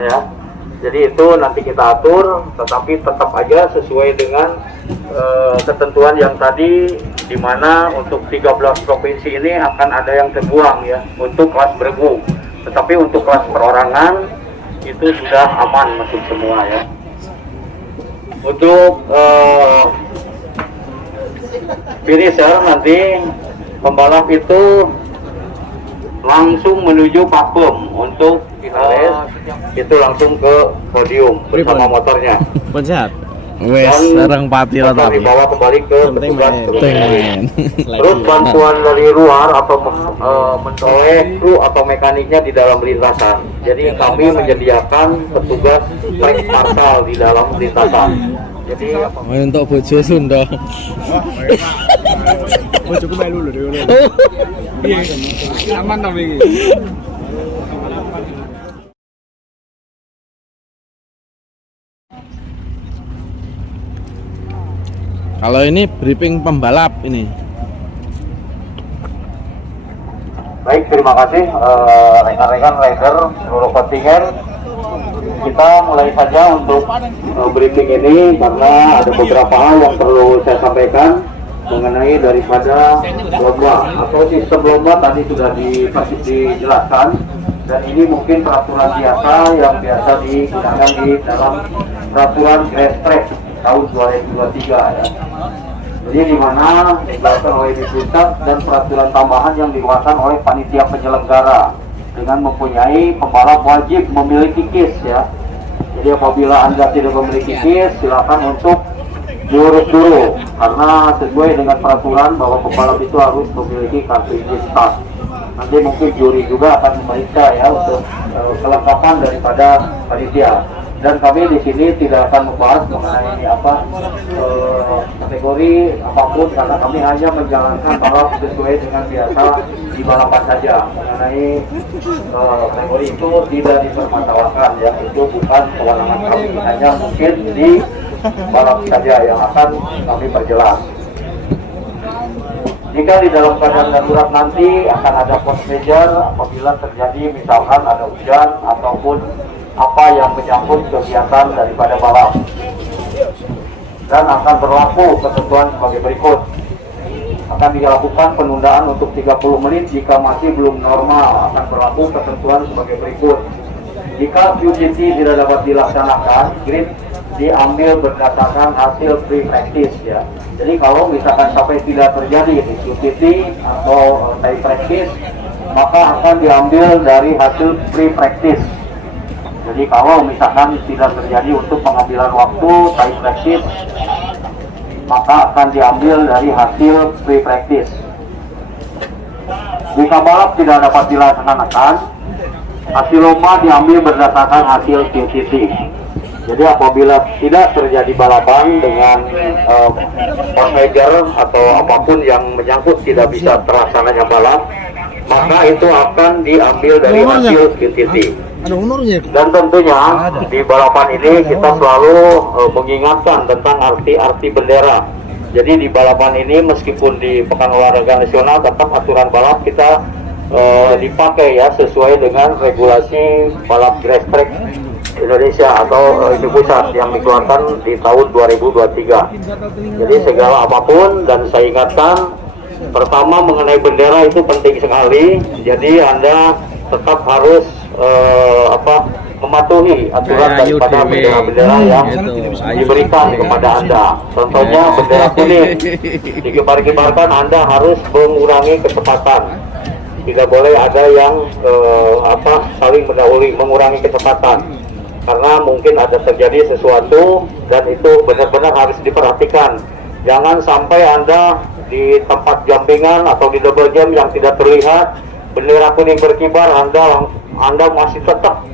ya. Jadi itu nanti kita atur, tetapi tetap aja sesuai dengan ketentuan yang tadi, di mana untuk 13 provinsi ini akan ada yang terbuang ya untuk kelas bergu. Tetapi untuk kelas perorangan itu sudah aman masuk semua ya. Untuk finisher nanti pembalap itu langsung menuju pakum untuk finalis, itu langsung ke podium bersama motornya. Pencet. Wes sareng pati lah tapi. Dibawa kembali ke petugas. Terus Nah. bantuan dari luar atau menoleh kru atau mekaniknya di dalam lintasan. Jadi kami menyediakan petugas trek marsal di dalam lintasan. Jadi Untuk bojo Sunda. Bojoku melu lho dhewe. Iya. Aman tapi iki. Kalau ini briefing pembalap ini. baik, terima kasih rekan-rekan rider seluruh kontingen. Kita mulai saja untuk briefing ini karena ada beberapa hal yang perlu saya sampaikan mengenai daripada lomba atau sistem lomba tadi sudah dijelaskan, dan ini mungkin peraturan biasa yang biasa digunakan di dalam peraturan Grass Track tahun 2023 ya. Jadi di mana dijelaskan oleh Pusat dan peraturan tambahan yang dikeluarkan oleh panitia penyelenggara dengan mempunyai pembalap wajib memiliki KIS ya. Jadi apabila Anda tidak memiliki KIS, silakan untuk diurus dulu karena sesuai dengan peraturan bahwa pembalap itu harus memiliki kartu izin start. Nanti mungkin juri juga akan memeriksa ya untuk kelengkapan daripada panitia. Dan kami di sini tidak akan membahas mengenai kategori apapun karena kami hanya menjalankan balap sesuai dengan biasa di balapan saja. Mengenai kategori itu tidak dipermasalahkan ya, itu bukan kewenangan kami, hanya mungkin di balap saja yang akan kami perjelas. Jika di dalam keadaan darurat nanti akan ada force majeure apabila terjadi misalkan ada hujan ataupun apa yang menyangkut kegiatan daripada balap, dan akan berlaku ketentuan sebagai berikut. Akan dilakukan penundaan untuk 30 menit jika masih belum normal. Akan berlaku ketentuan sebagai berikut. Jika QCT tidak dapat dilaksanakan, grid diambil berdasarkan hasil pre-practice ya. Jadi kalau misalkan sampai tidak terjadi di QCT atau pre-practice, maka akan diambil dari hasil pre-practice. Jadi kalau misalkan tidak terjadi untuk pengambilan waktu time practice, maka akan diambil dari hasil pre-practice. Jika balap tidak dapat dilaksanakan, hasil lomba diambil berdasarkan hasil QCT. Jadi apabila tidak terjadi balapan dengan force majeure atau apapun yang menyangkut tidak bisa terlaksananya balap, maka itu akan diambil dari hasil QCT. Dan tentunya di balapan ini kita selalu mengingatkan tentang arti bendera. Jadi di balapan ini meskipun di Pekan Olahraga Nasional tetap aturan balap kita dipakai ya sesuai dengan regulasi balap grass track Indonesia atau Pusat yang dikeluarkan di tahun 2023. Jadi segala apapun, dan saya ingatkan pertama mengenai bendera itu penting sekali. Jadi Anda tetap harus mematuhi aturan daripada bendera-bendera yang diberikan kepada Anda. Contohnya bendera kuning dikibar-kibarkan, Anda harus mengurangi kecepatan. Tidak boleh ada yang saling mendahului, mengurangi kecepatan. Karena mungkin ada terjadi sesuatu dan itu benar-benar harus diperhatikan. Jangan sampai Anda di tempat jampingan atau di double jam yang tidak terlihat bendera kuning berkibar, Anda masih tetap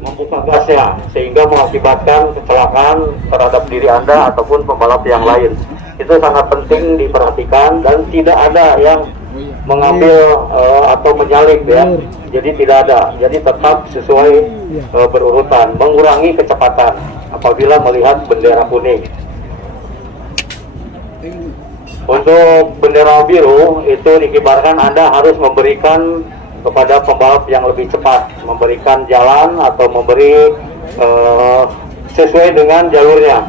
membuka gasnya sehingga mengakibatkan kecelakaan terhadap diri Anda ataupun pembalap yang lain. Itu sangat penting diperhatikan dan tidak ada yang mengambil atau menyalip ya. Jadi tidak ada. Jadi tetap sesuai berurutan, mengurangi kecepatan apabila melihat bendera kuning. Untuk bendera biru itu dikibarkan, Anda harus memberikan kepada pembalap yang lebih cepat, memberikan jalan atau memberi sesuai dengan jalurnya.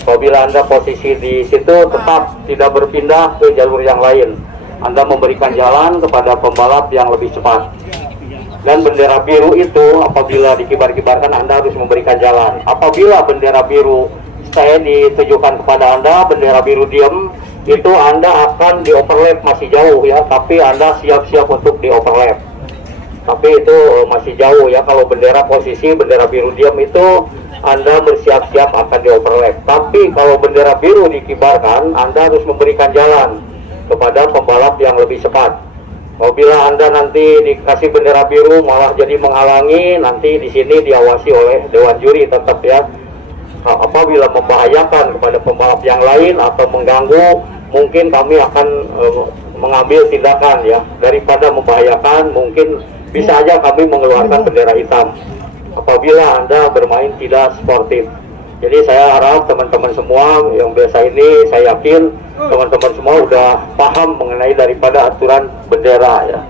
Apabila Anda posisi di situ tetap tidak berpindah ke jalur yang lain, Anda memberikan jalan kepada pembalap yang lebih cepat. Dan bendera biru itu apabila dikibar-kibarkan Anda harus memberikan jalan. Apabila bendera biru saya ditujukan kepada Anda, bendera biru diam, itu Anda akan di overlap masih jauh ya, tapi Anda siap-siap untuk di overlap. Tapi itu masih jauh ya. Kalau bendera posisi bendera biru diam itu Anda bersiap-siap akan di overlap. Tapi kalau bendera biru dikibarkan, Anda harus memberikan jalan kepada pembalap yang lebih cepat. Apabila Anda nanti dikasih bendera biru malah jadi menghalangi, nanti di sini diawasi oleh dewan juri tetap ya. Apabila membahayakan kepada pembalap yang lain atau mengganggu, mungkin kami akan mengambil tindakan ya. Daripada membahayakan, mungkin bisa aja kami mengeluarkan bendera hitam apabila Anda bermain tidak sportif. Jadi saya harap teman-teman semua yang biasa ini, saya yakin teman-teman semua udah paham mengenai daripada aturan bendera ya.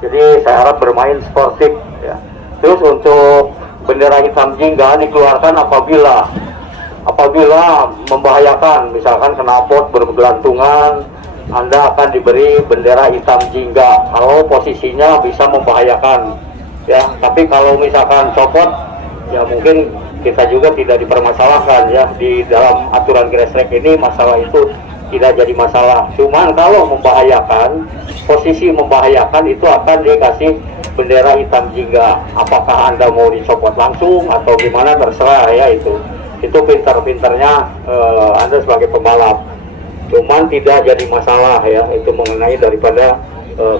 Jadi saya harap bermain sportif ya. Terus untuk bendera hitam jingga dikeluarkan apabila membahayakan, misalkan knalpot bergelantungan, Anda akan diberi bendera hitam jingga kalau posisinya bisa membahayakan ya. Tapi kalau misalkan copot ya mungkin kita juga tidak dipermasalahkan ya. Di dalam aturan grass track ini masalah itu tidak jadi masalah. Cuman kalau membahayakan, posisi membahayakan itu akan dikasih bendera hitam jingga. Apakah Anda mau dicopot langsung atau gimana terserah ya itu pintar-pintarnya Anda sebagai pembalap. Cuman tidak jadi masalah ya, itu mengenai daripada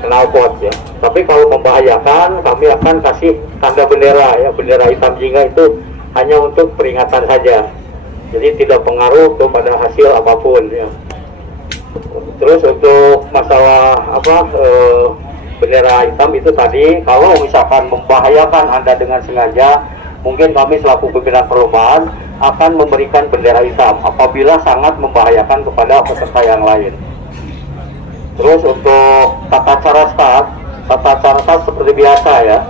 knalpot ya. Tapi kalau membahayakan, kami akan kasih tanda bendera ya, bendera hitam jingga itu hanya untuk peringatan saja. Jadi tidak pengaruh kepada hasil apapun ya. Terus untuk masalah bendera hitam itu tadi, kalau misalkan membahayakan Anda dengan sengaja, mungkin kami selaku pimpinan perlombaan akan memberikan bendera hitam apabila sangat membahayakan kepada peserta yang lain. Terus untuk tata cara start seperti biasa ya.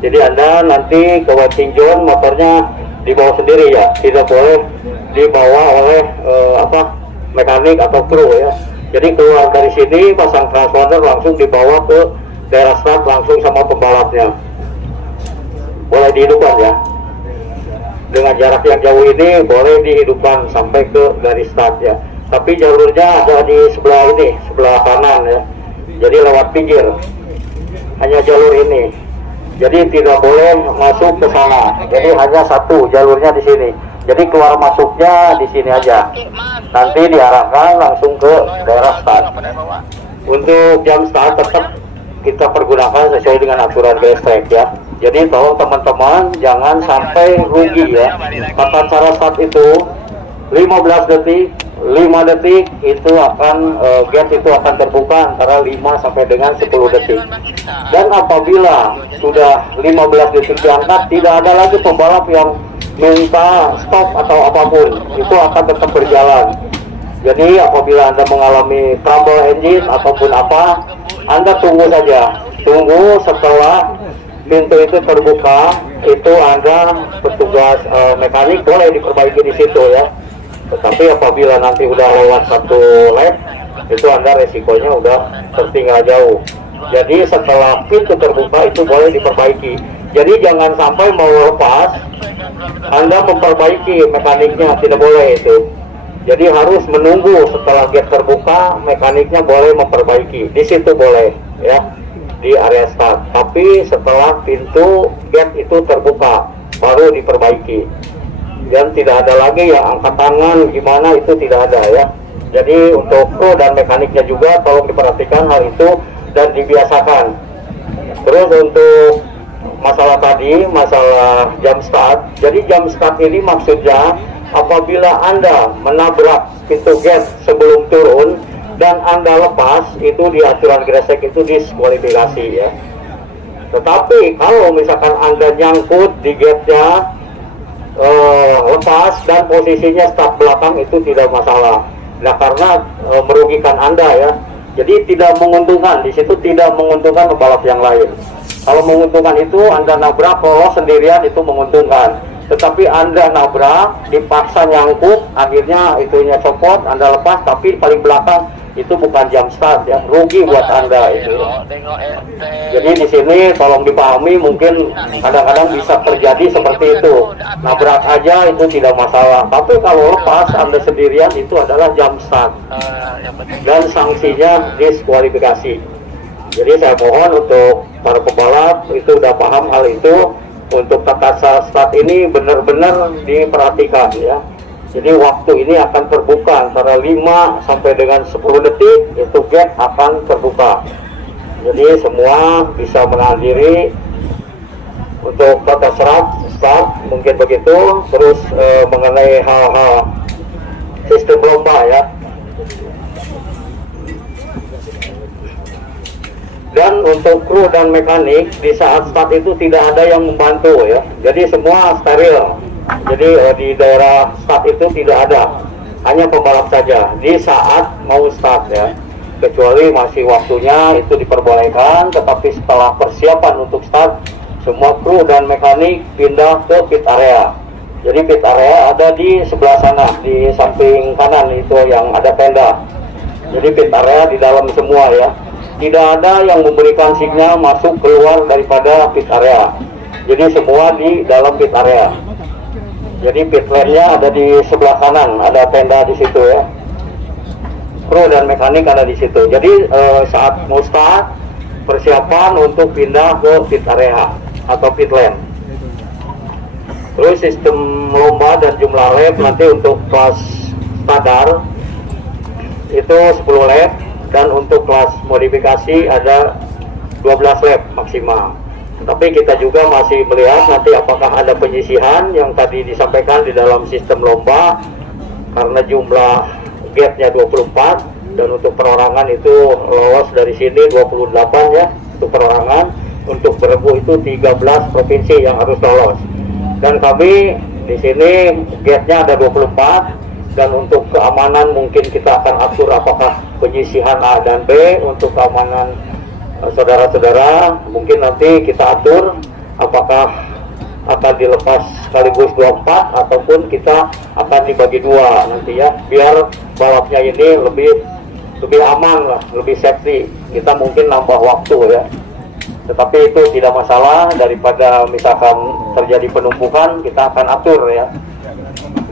Jadi Anda nanti ke waiting zone motornya dibawa sendiri ya, tidak boleh dibawa oleh mekanik atau kru ya. Jadi keluar dari sini pasang transponder langsung dibawa ke daerah start langsung sama pembalapnya. Boleh dihidupkan ya. Dengan jarak yang jauh ini boleh dihidupkan sampai ke garis start ya. Tapi jalurnya ada di sebelah ini, sebelah kanan ya. Jadi lewat pinggir. Hanya jalur ini. Jadi tidak boleh masuk ke sana. Jadi hanya satu jalurnya di sini. Jadi keluar masuknya di sini aja. Nanti diarahkan langsung ke daerah start. Untuk jam start tetap kita pergunakan sesuai dengan aturan grass track ya. Jadi tolong teman-teman jangan sampai rugi ya. Tata cara start itu 15 detik, 5 detik itu akan gate itu akan terbuka antara 5 sampai dengan 10 detik. Dan apabila sudah 15 detik diangkat, tidak ada lagi pembalap yang minta stop atau apapun, itu akan tetap berjalan. Jadi apabila Anda mengalami trouble engine ataupun apa, Anda tunggu saja. Tunggu setelah pintu itu terbuka, itu Anda petugas mekanik boleh diperbaiki di situ ya. Tetapi apabila nanti udah lewat satu lap, itu Anda resikonya udah tertinggal jauh. Jadi setelah pintu terbuka itu boleh diperbaiki. Jadi jangan sampai mau lepas, Anda memperbaiki mekaniknya, tidak boleh itu. Jadi harus menunggu setelah gate terbuka, mekaniknya boleh memperbaiki. Di situ boleh ya, di area start. Tapi setelah pintu gate itu terbuka, baru diperbaiki. Dan tidak ada lagi ya angkat tangan gimana, itu tidak ada ya. Jadi untuk kru dan mekaniknya juga tolong diperhatikan hal itu dan dibiasakan. Terus untuk masalah tadi, masalah jam start. Jadi jam start ini maksudnya apabila Anda menabrak pintu gate sebelum turun dan Anda lepas, itu di aturan grass track itu diskualifikasi ya. Tetapi kalau misalkan Anda nyangkut di gate-nya, lepas dan posisinya start belakang, itu tidak masalah. Nah karena merugikan Anda ya. Jadi tidak menguntungkan, di situ tidak menguntungkan pembalap yang lain. Kalau menguntungkan itu Anda nabrak lolos sendirian itu menguntungkan. Tetapi Anda nabrak, dipaksa nyangkut, akhirnya itunya copot, Anda lepas, tapi paling belakang itu bukan jam start ya, rugi buat Anda itu. Jadi di sini tolong dipahami, mungkin kadang-kadang bisa terjadi seperti itu. Nabrak aja itu tidak masalah, tapi kalau lepas Anda sendirian itu adalah jam start dan sanksinya diskualifikasi. Jadi saya mohon untuk para pembalap itu udah paham hal itu, untuk tata start ini benar-benar diperhatikan ya. Jadi waktu ini akan terbuka antara 5 sampai dengan 10 detik, itu gate akan terbuka. Jadi semua bisa menahan diri untuk tata start mungkin begitu. Terus mengenai hal-hal sistem lomba ya. Dan untuk kru dan mekanik di saat start itu tidak ada yang membantu ya. Jadi semua steril. Jadi di daerah start itu tidak ada, hanya pembalap saja di saat mau start ya. Kecuali masih waktunya itu diperbolehkan, tetapi setelah persiapan untuk start, semua kru dan mekanik pindah ke pit area. Jadi pit area ada di sebelah sana, di samping kanan itu yang ada tenda. Jadi pit area di dalam semua ya. Tidak ada yang memberikan sinyal masuk keluar daripada pit area. Jadi semua di dalam pit area. Jadi pit lane-nya ada di sebelah kanan, ada tenda di situ ya. Kru dan mekanik ada di situ. Jadi saat mau start, persiapan untuk pindah ke pit area atau pit lane. Terus sistem lomba dan jumlah lap nanti untuk kelas standar itu 10 lap. Dan untuk kelas modifikasi ada 12 lap maksimal. Tapi kita juga masih melihat nanti apakah ada penyisihan yang tadi disampaikan di dalam sistem lomba, karena jumlah gate-nya 24 dan untuk perorangan itu lolos dari sini 28 ya untuk perorangan. Untuk beregu itu 13 provinsi yang harus lolos. Dan kami di sini gate-nya ada 24. Dan untuk keamanan mungkin kita akan atur apakah penyisihan A dan B. Untuk keamanan saudara-saudara mungkin nanti kita atur apakah akan dilepas sekaligus 24 ataupun kita akan dibagi 2 nanti ya, biar balapnya ini lebih aman lah, lebih safety. Kita mungkin nambah waktu ya, tetapi itu tidak masalah. Daripada misalkan terjadi penumpukan, kita akan atur ya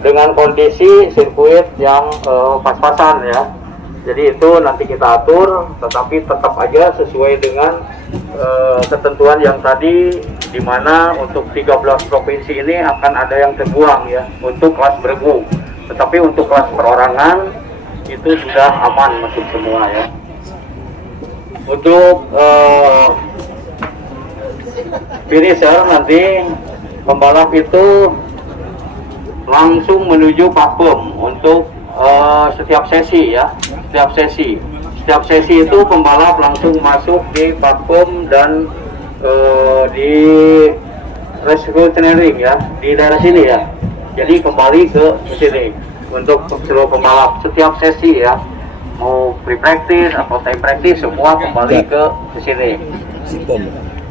dengan kondisi sirkuit yang pas-pasan ya. Jadi itu nanti kita atur, tetapi tetap aja sesuai dengan ketentuan yang tadi, di mana untuk 13 provinsi ini akan ada yang terbuang ya untuk kelas beregu. Tetapi untuk kelas perorangan itu sudah aman masuk semua ya. Untuk finisher nanti pembalap itu langsung menuju platform untuk setiap sesi ya. Setiap sesi itu pembalap langsung masuk di platform dan di rescue ya, di daerah sini ya. Jadi kembali ke sini untuk seluruh pembalap setiap sesi ya, mau free practice atau time practice semua kembali ke sini.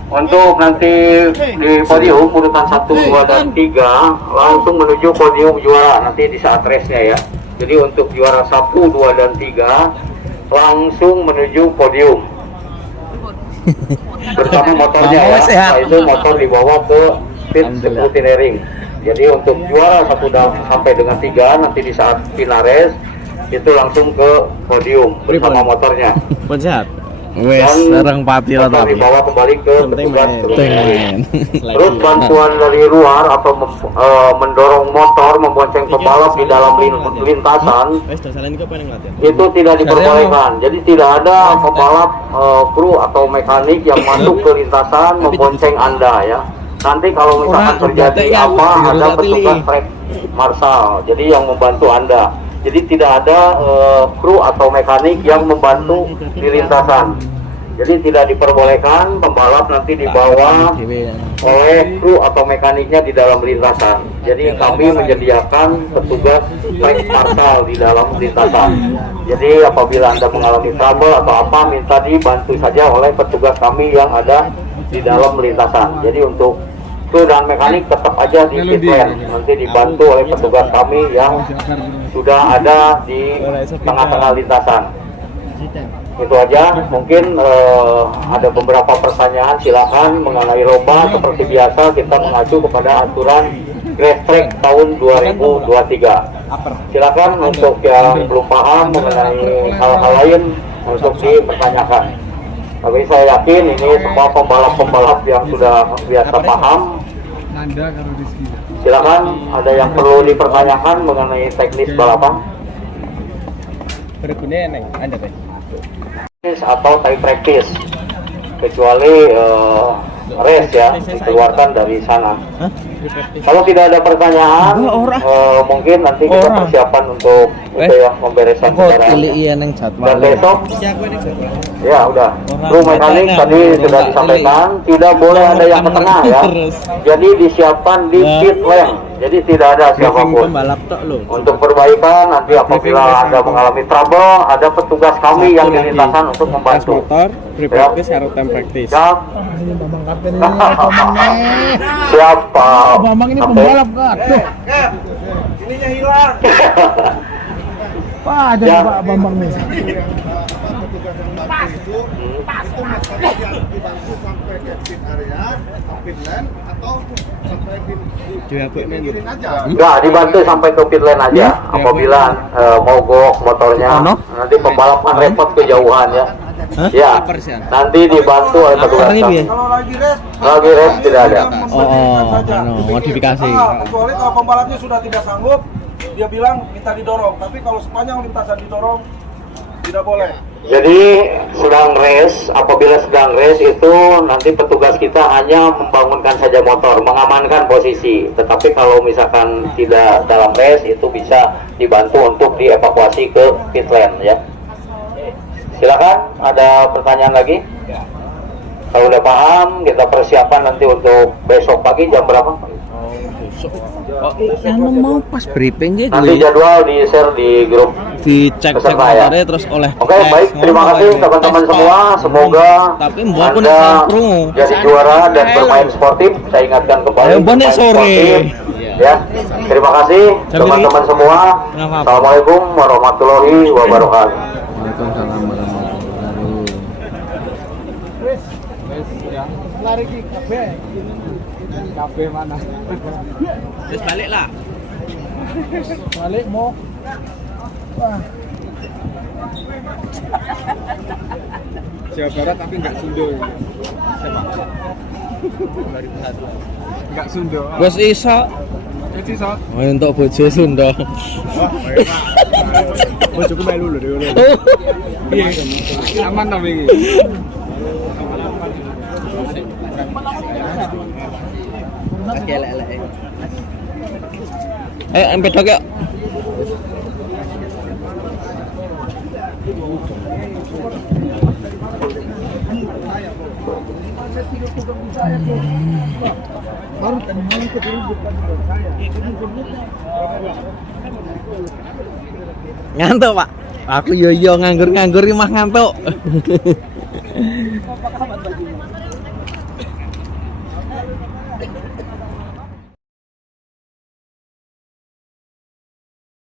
Untuk nanti di podium urutan 1, 2, dan 3 langsung menuju podium juara nanti di saat race-nya ya. Jadi untuk juara 1, 2, dan 3 langsung menuju podium bersama motornya ya. Setelah itu motor dibawa ke pit scrutineering. Jadi untuk juara 1 sampai dengan 3 nanti di saat final race itu langsung ke podium bersama motornya. Sehat. Wes, sareng pati lah tapi. Dibawa kembali ke petugas. Pengen. Terus bantuan dari luar atau mendorong motor, membonceng pembalap di dalam lintasan itu tidak diperbolehkan. Jadi tidak ada pembalap, kru atau mekanik yang masuk ke lintasan membonceng Anda ya. Nanti kalau misalkan terjadi apa, ada petugas trek marshal, jadi yang membantu Anda. Jadi tidak ada kru atau mekanik yang membantu di lintasan. Jadi tidak diperbolehkan pembalap nanti dibawa oleh kru atau mekaniknya di dalam lintasan. Jadi kami menyediakan petugas trek marshal di dalam lintasan. Jadi apabila Anda mengalami trouble atau apa, minta dibantu saja oleh petugas kami yang ada di dalam lintasan. Jadi untuk kru dan mekanik tetap aja di pit lane, nanti dibantu oleh petugas kami yang sudah ada di tengah-tengah lintasan. Itu aja, mungkin ada beberapa pertanyaan silakan mengenai lomba. Seperti biasa kita mengacu kepada aturan Race Track tahun 2023. Silakan untuk yang belum paham mengenai hal-hal lain untuk dipertanyakan. Tapi saya yakin ini semua pembalap-pembalap yang sudah biasa paham. Silakan, ada yang perlu dipertanyakan mengenai teknis balapan atau time practice, kecuali race ya dikeluarkan dari sana. Kalau tidak ada pertanyaan, mungkin nanti kita persiapan untuk itu ya, membereskan kendaraan. Dan besok, ya udah, kru mekanik tadi sudah disampaikan, tidak boleh ada yang ke tengah ya. Jadi disiapkan di pit lane. Jadi tidak ada siapapun. Untuk perbaikan nanti apabila Anda mengalami trouble, ada petugas kami yang di lintasan untuk membantu. Siap. Siap. Siapa? Bambang ini pembalap kan? Ininya hilang. Wah, ada Pak Bambang nih. Enggak, dibantu sampai ke pit lane aja. Apabila mogok motornya, nanti pembalap kan repot kejauhan ya. Ya, nanti dibantu oleh petugas kami. Lagi race tidak ada. Modifikasi. Kecuali kalau pembalapnya sudah tidak sanggup, dia bilang minta didorong. Tapi kalau sepanjang lintasan didorong, tidak boleh. Jadi apabila sedang race itu nanti petugas kita hanya membangunkan saja motor, mengamankan posisi. Tetapi kalau misalkan tidak dalam race itu bisa dibantu untuk dievakuasi ke pit lane ya. Silakan, ada pertanyaan lagi? Kalau udah paham, kita persiapan nanti untuk besok pagi jam berapa? Yang mau pas briefing gitu. Nanti jadwal di-share di grup. Dicek ya. Terus oleh. Oke, baik, terima kasih teman-teman semua. Semoga Anda jadi juara dan bermain sportif. Saya ingatkan kembali bermain sportif. Ya, terima kasih teman-teman semua. Assalamualaikum warahmatullahi wabarakatuh. Waalaikumsalam warahmatullahi wabarakatuh. Lari ke kafe mana? Terus balik lah. Balik mau. Wah. Jawa Barat tapi nggak Sunda. Siapa? 2001. Nggak Sunda. Bos Isa. Jadi sok. Untuk bojo Sunda. Bojoku melu lho dhewe. Piye? Aman ta iki? Pedok yuk. Ngantuk Pak. Aku yo nganggur mah ngantuk.